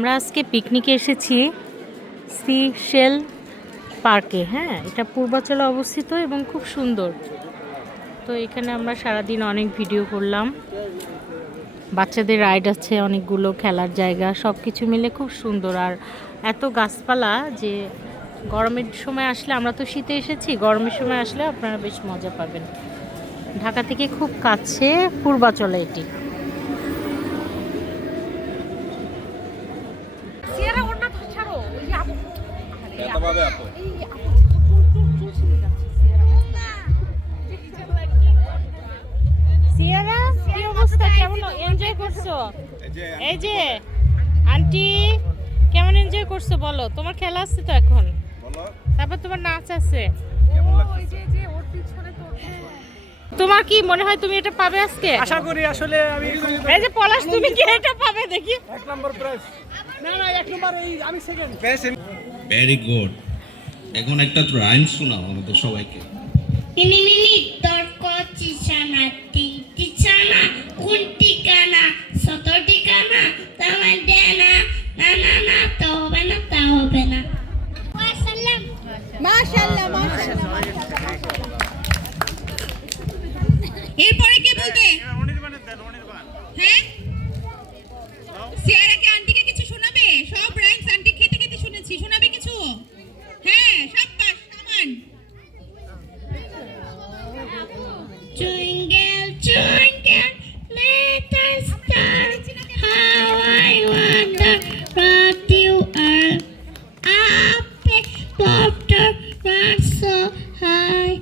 আমরা আজকে পিকনিকে এসেছি সিশেল পার্কে। হ্যাঁ, এটা পূর্বাচলে অবস্থিত এবং খুব সুন্দর। তো এখানে আমরা সারাদিন অনেক ভিডিও করলাম। বাচ্চাদের রাইড আছে অনেকগুলো, খেলার জায়গা, সব কিছু মিলে খুব সুন্দর। আর এত গাছপালা যে গরমের সময় আসলে, আমরা তো শীতে এসেছি, গরমের সময় আসলে আপনারা বেশ মজা পাবেন। ঢাকা থেকে খুব কাছে পূর্বাচলে এটি। সিয়ারা, কি অবস্থা, কেমন এনজয় করছো? এই যে আন্টি, কেমন এনজয় করছো বলো? তোমার খেলা আছে তো এখন, তারপর তোমার নাচ আছে। তোমার কি মনে হয় তুমি এটা পাবে আজকে? আশা করি। আসলে আমি এই যে পলাশ, তুমি কি এটা পাবে দেখি? এক নম্বর প্রাইজ। না না, এক নম্বর, এই আমি সেকেন্ড। Very good. এখন একটা রাইম শোনাও আমাদের সবাইকে। মিনি মিনি তর্ক চিছানা তিনটি ছানা কোন ঠিকানা শত ঠিকানা তোমার দেনা না না না তা হবে না তা হবে না। মাশাআল্লাহ মাশাআল্লাহ মাশাআল্লাহ। এরপরে কে বলবে? হ্যাঁ, সিয়ারা কি আন্টিকে কিছু শোনাবে? সব রাইমস আন্টি খেতে খেতে শুনেছি, শোনাবে কিছু? হ্যাঁ, সাব্বাস, কামান। Twinkle, twinkle, little star, how I wonder what you are. Up above runs so high,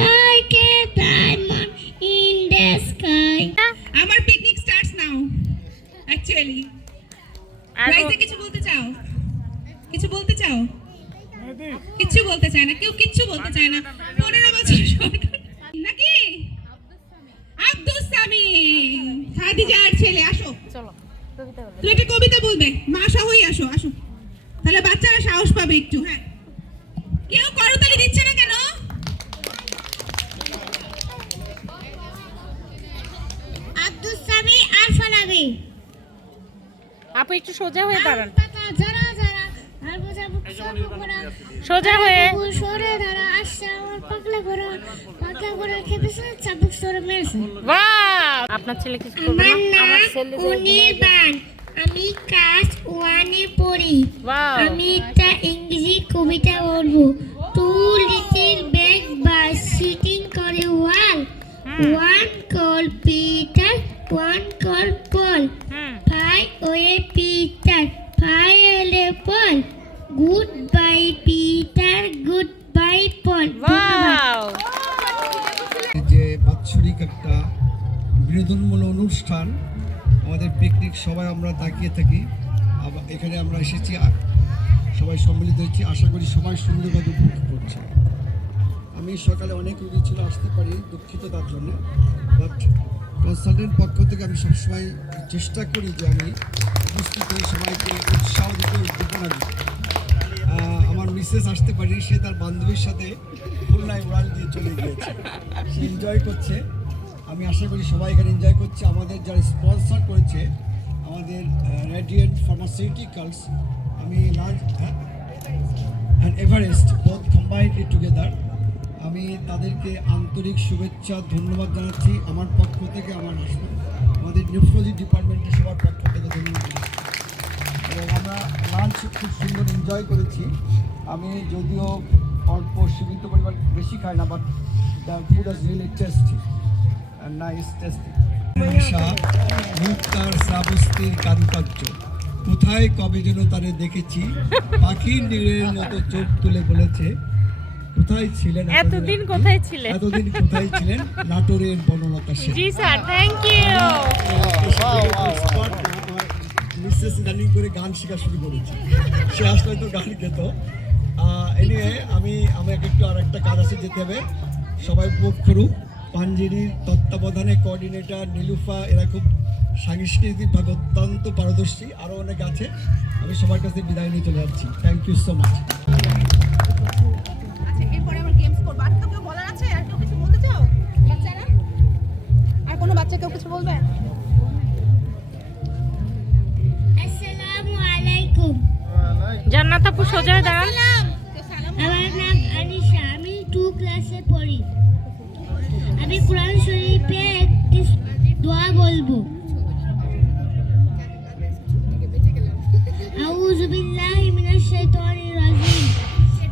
like a diamond in the sky. Our picnic starts now. Actually, রাইজে কিছু বলতে চাও? কিছু বলতে চাও? কিছু বলতে চায় না, কেউ কিচ্ছু বলতে চায় না। 15 বছর সরকার নাকি? আব্দুল সামি, খাদিজার ছেলে, আসো। চলো, তুমি একটা কবিতা বলবে। মা সহই আসো, আসো, তাহলে বাচ্চারা সাহস পাবে একটু। হ্যাঁ, কেউ করতালি দিচ্ছে না কেন? আব্দুল সামি আর ফলাবি। আপু একটু সোজা হয়ে দাঁড়ান, যারা যারা আর বোঝাবো সোজা হয়ে। সরে দাঁড়া, আসছে আমার পাগলা ঘোড়া, পাগলা ঘোড়া খেতেছে, চাবুক সরে মেরেছে। বাহ! আপনার ছেলে কিছু করবে না? আমার ছেলে অনির্বাণ, আমি ক্লাস 1 এ পড়ি। ওয়াও! আমি একটা ইংরেজি কবিতা বলবো। Two little bag by sitting করে wall, one call Peter, one call Paul, fly away Peter, fly away Paul, goodbye Peter, goodbye Paul. Wow! যে বাৎসরিক একটা বিনোদনমূলক অনুষ্ঠান, আমাদের পিকনিক, সবাই আমরা তাকিয়ে থাকি। আবার এখানে আমরা এসেছি, সবাই সম্মিলিত হয়েছি। আশা করি সবাই সুন্দরভাবে উপভোগ করছে। আমি সকালে অনেক রুগী ছিল, আসতে পারি, দুঃখিত তার জন্য। বাট কনসালটেন্ট পক্ষ থেকে আমি সবসময় চেষ্টা করি যে আমি উপস্থিত হয়ে সবাইকে উৎসাহ দিতে, উদ্দীপনা দিতে। আমার মিসেস আসতে পারি, সে তার বান্ধবীর সাথে খুলনায় উড়াল দিয়ে চলে গিয়েছে, সে এনজয় করছে। আমি আশা করি সবাই এখানে এনজয় করছে। আমাদের যারা স্পন্সর করেছে, আমাদের রেডিয়েন্ট ফার্মাসিউটিক্যালস, আমি lunch and Everest both combined together, আমি তাদেরকে আন্তরিক শুভেচ্ছা, ধন্যবাদ জানাচ্ছি আমার পক্ষ থেকে, আমার হাসপাতাল, আমাদের নিউরোলজি ডিপার্টমেন্টের সবার পক্ষ থেকে ধন্যবাদ জানাচ্ছি। এবং আমরা লাঞ্চ খুব সুন্দর এনজয় করেছি। আমি যদিও অল্প সীমিত পরিমাণ, বেশি খাই না, but the food is really tasty and nice tasty. মুক্তার শ্রাবস্তির কারুকার্য, কোথায় কবে যেন তারে দেখেছি, পাখির নীড়ের মতো চোখ তুলে বলেছে, কোথায় ছিলেন এতদিন, কোথায় ছিলেন? এতদিন কোথায় ছিলেন, নাটোরের বনলতা সেন। জি sir, thank you. Mrs running করে গান শেখা শুরু করেছি, সে আসলে তো গান খেত। এনিওয়ে, আমাকে একটু আর একটা কাজ আছে, যেতে হবে। সবাই উপভোগ করুক। পাঞ্জেরির তত্ত্বাবধানে কোঅর্ডিনেটর নীলুফা, এরা খুব সাংস্কৃতিকভাবে অত্যন্ত পারদর্শী, আরও অনেক আছে। আমি সবার কাছে বিদায় নিয়ে চলে যাচ্ছি। Thank you so much. এরপরে আবার গেমস করব। আর কেউ বলার আছে? আর কেউ কিছু বলতে চাও বাচ্চারা? আর কোনো বাচ্চা কেউ কিছু বলবে? আসসালামু আলাইকুম। জান্নাত আপু সোজা হয়ে দাঁড়ান। আমার নাম আনিশা, আমি 2 ক্লাসে পড়ি। আমি কোরআন শরীফে একটি দোয়া বলবো। আউযু বিল্লাহি মিনাশ শাইতানির রাজিম।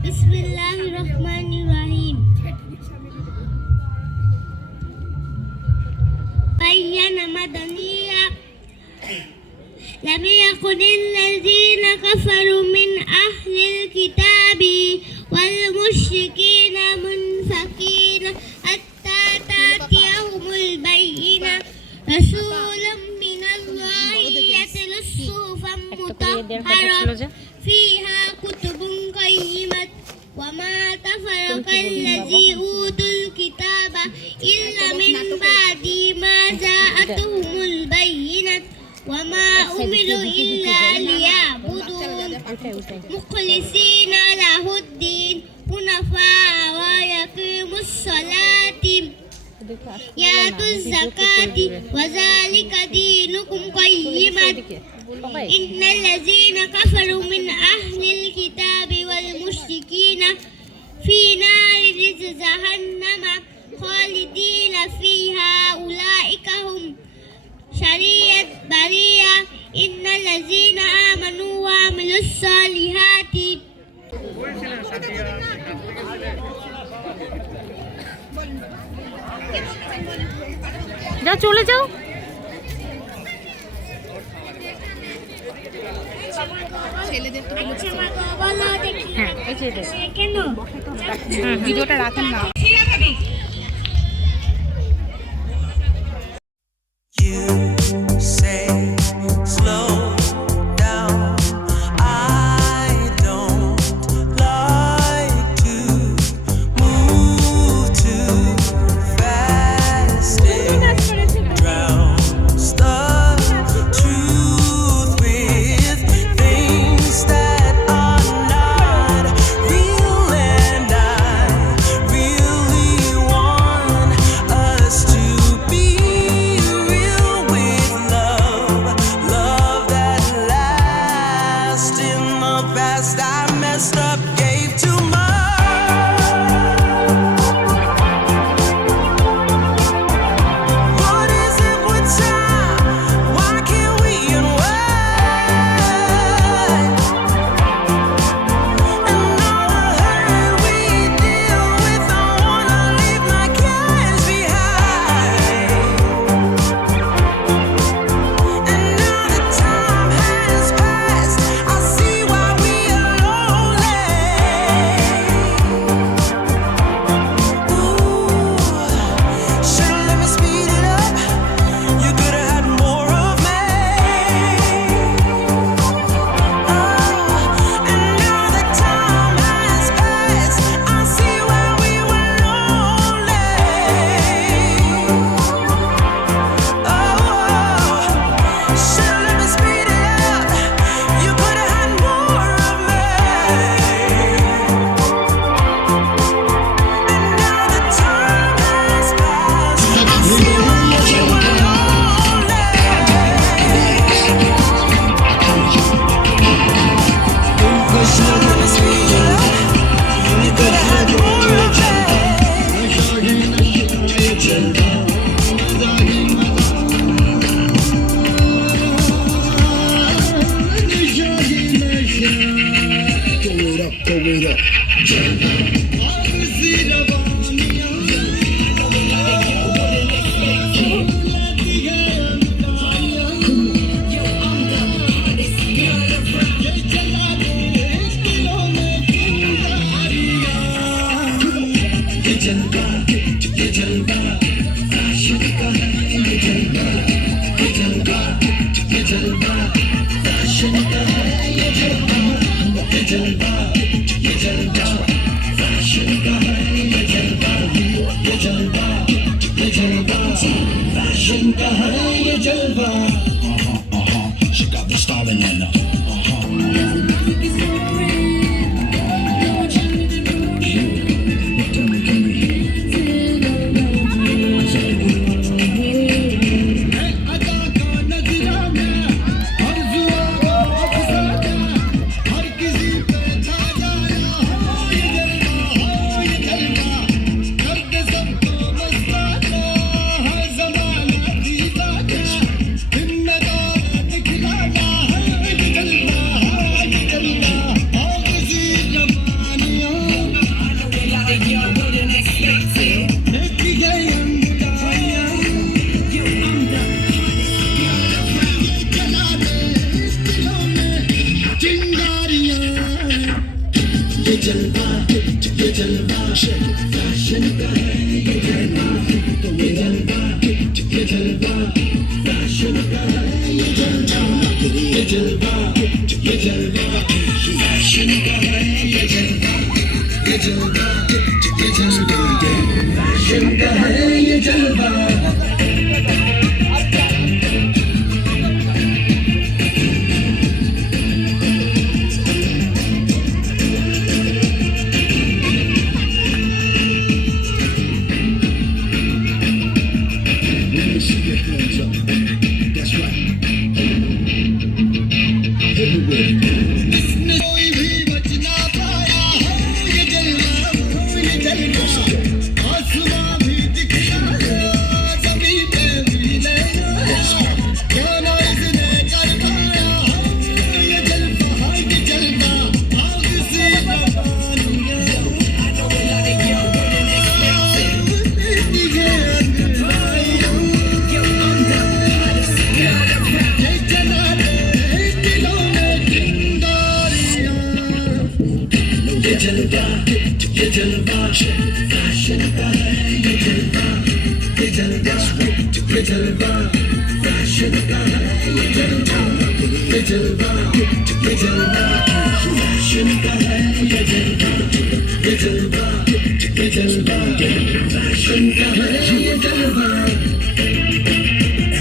বিসমিল্লাহির রহমানির রহিম। বায়ানা মাদানিয়া لم يكن الذين كفروا من أهل الكتاب والمشركين منفكين حتى تأتيهم البينة رسول من الله يتلو صحفا مطهرة فيها كتب قيمة وما تفرق الذي أوتوا الكتاب إلا من بعد ما جاءتهم البينة وما أمروا إلا ليعبدوا مخلصين له الدين حنفاء ويقيموا الصلاة يأتوا الزكاة وذلك دينكم قيما إن الذين كفروا من أهل الكتاب والمشركين في نار جهنم خالدين فيها أولئك هم شريعة بريئة إن الذين آمنوا وعملوا الصالحات যা চলে যাও। হ্যাঁ এই যে দেখ। কেন ভিডিওটা রাখেন না। You say slow down. I don't like to move too fast. It drowns the truth with things that are not real, and I really want us to be real with love, love that lasts. In the past I messed up, gave too much. What is it with time? Why can't we unwind? And all the hurt we deal with, I wanna leave my cares behind. And now that time has passed, I see why we are lonely. Ooh, should've let me speed it up. You could've had more of me. And now that time has passed, I see why we were lonely. Should've let me speed it up. You could've had more of me. And now that time has passed, I see why we were lonely. Should've let me speed it up. You could've had more of me. She got the styling in her. हर किसी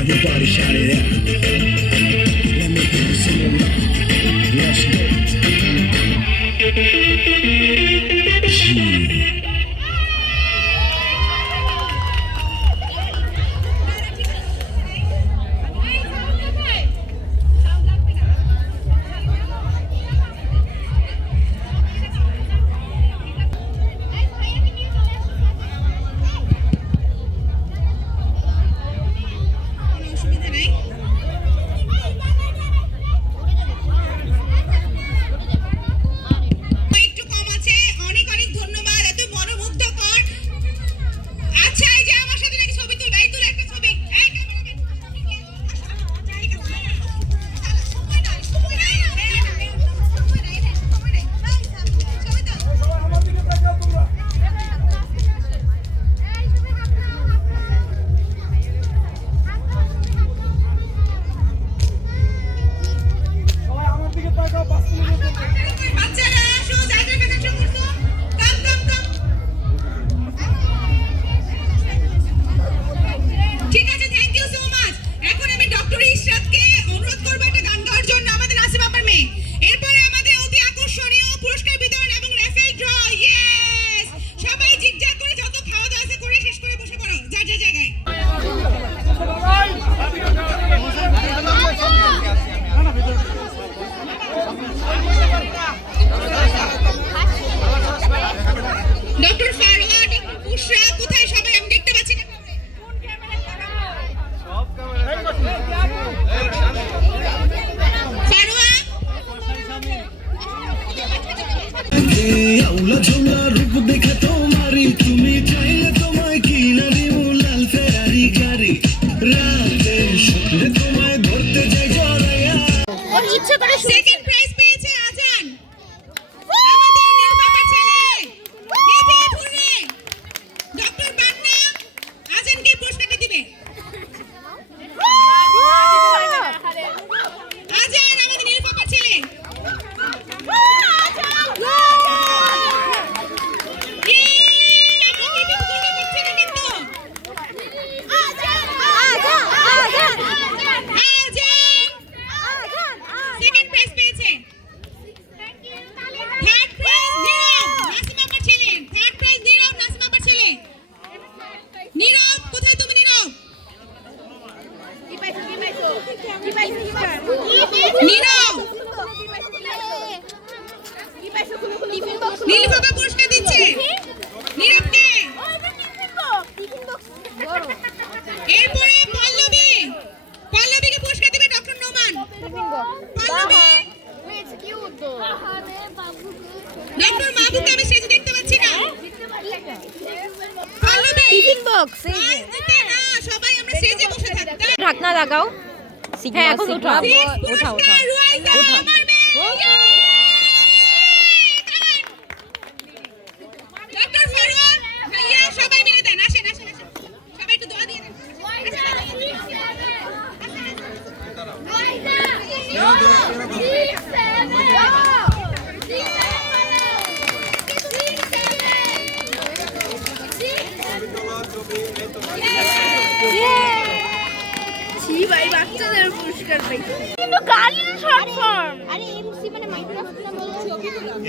Everybody shout it out. Let me hear you sing along. Let's go. অসুবিধা নাই। একটু কম আছে, অনেক অনেক ধন্যবাদ, এত মনোমুগ্ধকর। আচ্ছা, এই যে আমার সাথে নাকি ছবি তুলবে, এই তুলে একটা ছবি। এই ক্যামেরাম্যান, সবাই আমার দিকে তাকাও 5 মিনিট বাচ্চারা আসো, জায়গা টাকা করছো, কাম কাম কাম। ঠিক আছে, থ্যাংক ইউ সো মাচ। এখন আমি ডক্টর ইশরাতকে অনুরোধ করবো একটা গান গাওয়ার জন্য, আমাদের নাসিম আপার মেয়ে। এরপরে আমাদের অতি আকর্ষণীয় পুরস্কার বিতরণ এবং রেফেল ড্র। ইয়েস, সবাই জিগজাগ করে যত খাওয়া দাওয়া আছে করে শেষ করে বসে পড়ো যার যার জায়গায়। ডক্টর ফারোয়া, ডক্টর বুশরা কোথায় সবাই? আমি দেখতে পাচ্ছি না। ফারোয়া, আউলা ঝোলা রূপ দেখে তোমারি, তুমি চাইলে তোমায় কিনা দিমু লাল ফেরারি গাড়ি, রাতে স্বপ্নে তোমায় ধরতে যাই জড়াইয়া। ওর ইচ্ছে করে সেকেন্ড প্রাইজ পেয়েছে আজান, আমাদের নির্বাচক ছেলে। এতে ঘুরে ডক্টর বান্না আজানকে পুরস্কারটা দিবে। আজান আমাদের নির্বাচক ছেলে। সেকেন্ড প্রাইজ পেয়েছে। থার্ড প্রাইজ নীরব, নাসিম আপার ছেলে। থার্ড প্রাইজ নীরব, নাসিম আপার ছেলে। নীরব, কোথায় তুমি নীরব? নীরব, নীলফাবা পুরস্কার দিচ্ছে নীরবকে। এরপরে পল্লবী, পল্লবীকে পুরস্কার দিবে ডক্টর নোমান। পল্লবী, ডক্টর মাহবুবকে আমি সেজে দেখতে পাচ্ছি না। পল্লবী, টিফিন বক্স এই যে দিতে না, সবাই আমরা সেজে বসে থাকতাম। ঢাকনা লাগাও। হ্যাঁ এখন উঠাও পুরস্কার রুয়াইদা, আমার মেয়ে।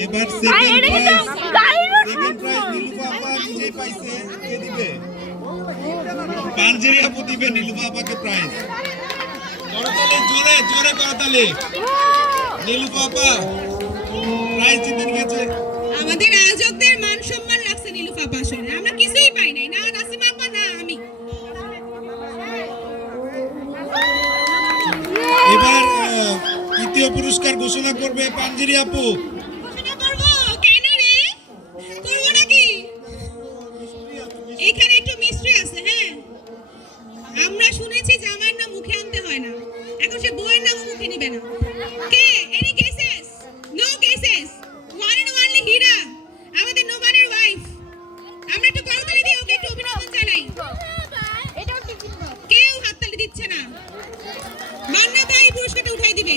এবার সেকেন্ড প্রাইজ নীলুফা আপা নিজেই পাইছে, কে দিবে? পাঞ্জেরি আপু দিবে নীলুফা আপাকে প্রাইজ। করতালি, জোরে জোরে করতালি। নীলুফা আপা প্রাইজ জিতে নিয়েছে। আমাদের আয়োজকদের মান সম্মান রাখছে নীলুফা আপা আসলে। আমরা কিছুই পাই নাই, না নাসিমা আপা না আমি। এবার তৃতীয় পুরস্কার ঘোষণা করবে পাঞ্জেরি আপু। ঘোষণা করবো? কেন রে? করবো নাকি? এখানে একটু মিস্ট্রি আছে। হ্যাঁ, আমরা শুনেছি জামাইয়ের নাম মুখে আনতে হয় না, এখন সে বউয়ের নামও মুখে নিবে না। কে? Any cases? No cases. One and only Hira, আমাদের নোমানের ওয়াইফ। আমরা একটু করতালি দিয়ে ওকে একটু অভিনন্দন জানাই। কেউ হাততালি দিচ্ছে না। মান্নাতা এই পুরস্কারটা উঠাই দিবে।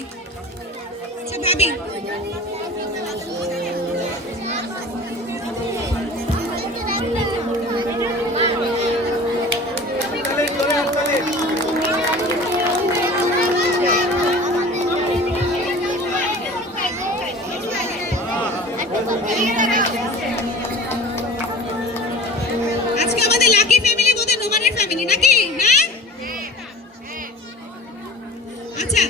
আচ্ছা ভাবি, আজকে আমাদের লাকি ফ্যামিলি বোধহয় নোমানের ফ্যামিলি নাকি? হ্যাঁ, আচ্ছা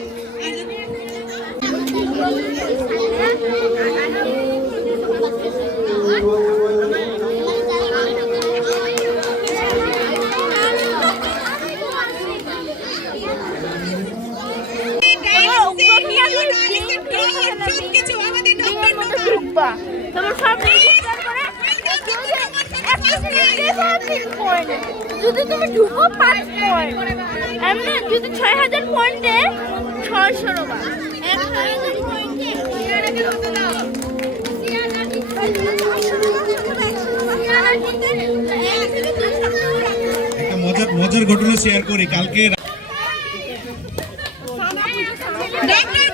সবকিছু আমাদের ডক্টর নোমান। যদি তুমি ঢুকো 5 পয়েন্ট, এমনি যদি 6000 পয়েন্টে 600 টাকা, 1000 পয়েন্টে একটা মজার ঘটনা শেয়ার করি। কালকে ডক্টর